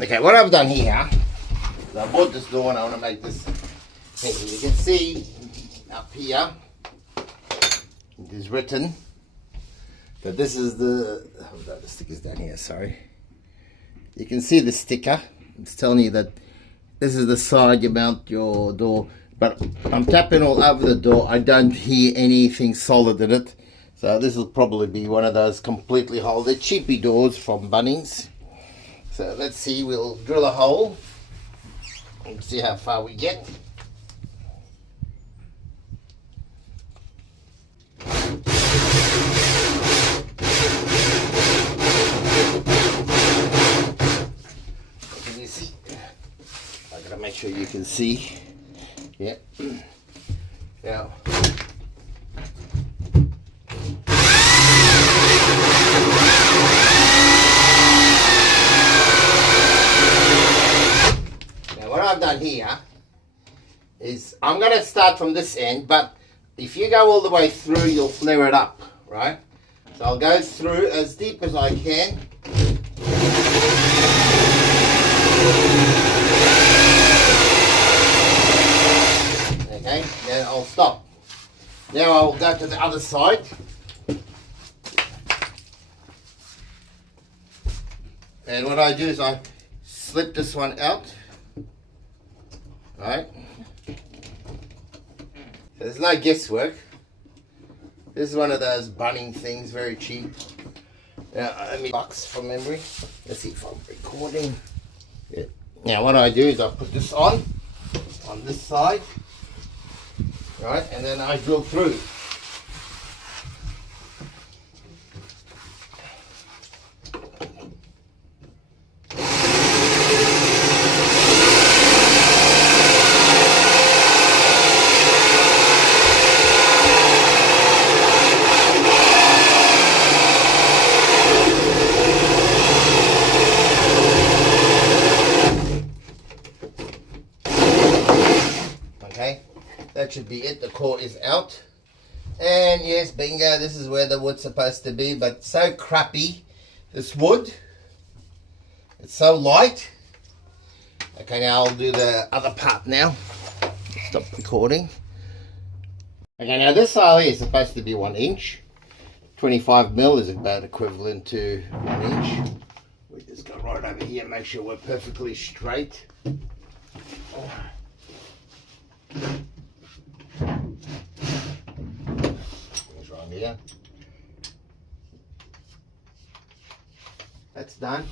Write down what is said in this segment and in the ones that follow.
Okay, what I've done here, I bought this door and I want to make this thing. You can see up here, it is written that this is the, hold on, the sticker's down here, sorry. You can see the sticker. It's telling you that this is the side you mount your door, but I'm tapping all over the door. I don't hear anything solid in it. So this will probably be one of those completely hollow. They're cheapy doors from Bunnings. So let's see, we'll drill a hole and see how far we get. Can you see? I gotta make sure you can see. Yeah. Now. What I've done here is I'm going to start from this end, but if you go all the way through, you'll flare it up, right? So I'll go through as deep as I can. Okay, then I'll stop. Now I'll go to the other side. And what I do is I slip this one out. Right, there's no guesswork. This is one of those Bunnings things, very cheap. Now, $1 from memory. Let's see if I'm recording. Yeah. Now, what I do is I put this on this side, right, and then I drill through. That should be it. The core is out. And yes, bingo, this is where the wood's supposed to be, but so crappy, this wood. It's so light. Okay, now I'll do the other part now. Stop recording. Okay, now this side here is supposed to be 1 inch. 25mm is about equivalent to 1 inch. We just go right over here, make sure we're perfectly straight. Right here. That's done.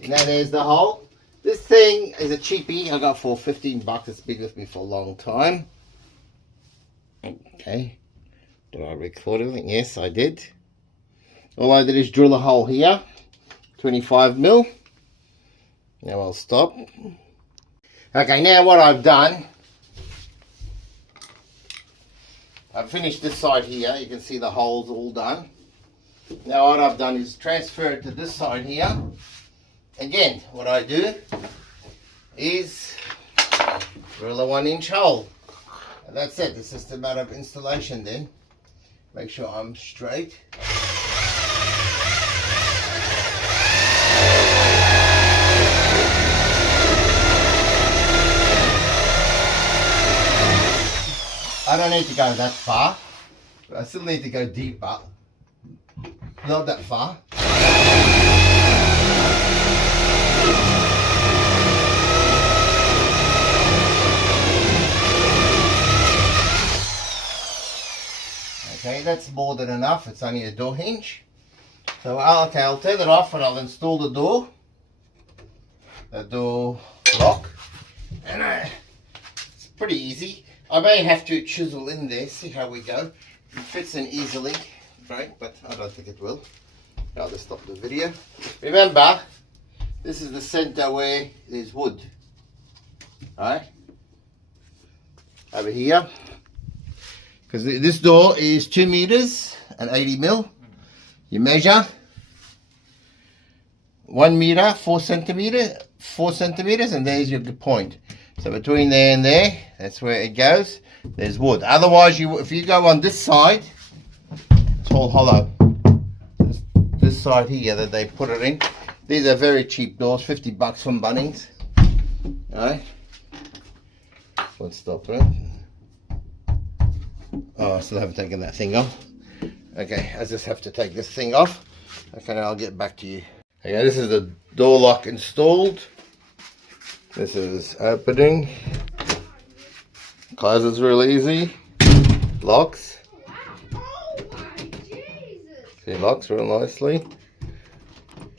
Now there's the hole. This thing is a cheapie. I got for $15. It's been with me for a long time. Okay. Did I record everything? Yes, I did. All I did is drill a hole here. 25mm. Now I'll stop. Okay, now what I've done, I've finished this side here. You can see the holes all done. Now what I've done is transfer it to this side here. Again, what I do is drill a 1 inch hole. And that's it. It's just a matter of installation then. Make sure I'm straight. I don't need to go that far, but I still need to go deeper. Not that far. Okay, that's more than enough. It's only a door hinge. So I'll turn it off and I'll install the door lock. And it's pretty easy. I may have to chisel in there, see how we go. It fits in easily, right? But I don't think it will. I'll just stop the video. Remember, this is the center where there's wood. Alright? Over here. Because this door is 2 meters and 80mm. You measure 1 meter, 4 centimeters, and there's your point. So between there and there, that's where it goes. There's wood. Otherwise, if you go on this side, it's all hollow. This side here that they put it in, These are very cheap doors, $50 from Bunnings. Alright. Let's stop it. Oh, I still haven't taken that thing off. Okay, I just have to take this thing off. Okay, I'll get back to you. Okay, this is the door lock installed. This is opening. Closes real easy. Locks. See, locks real nicely.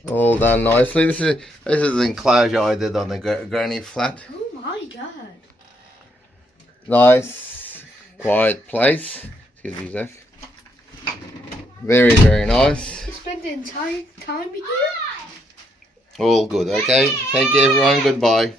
All done nicely. This is the enclosure I did on the granny flat. Oh my god. Nice, quiet place. Excuse me, Zach. Very, very nice. You spent the entire time here? All good, okay? Thank you, everyone. Goodbye.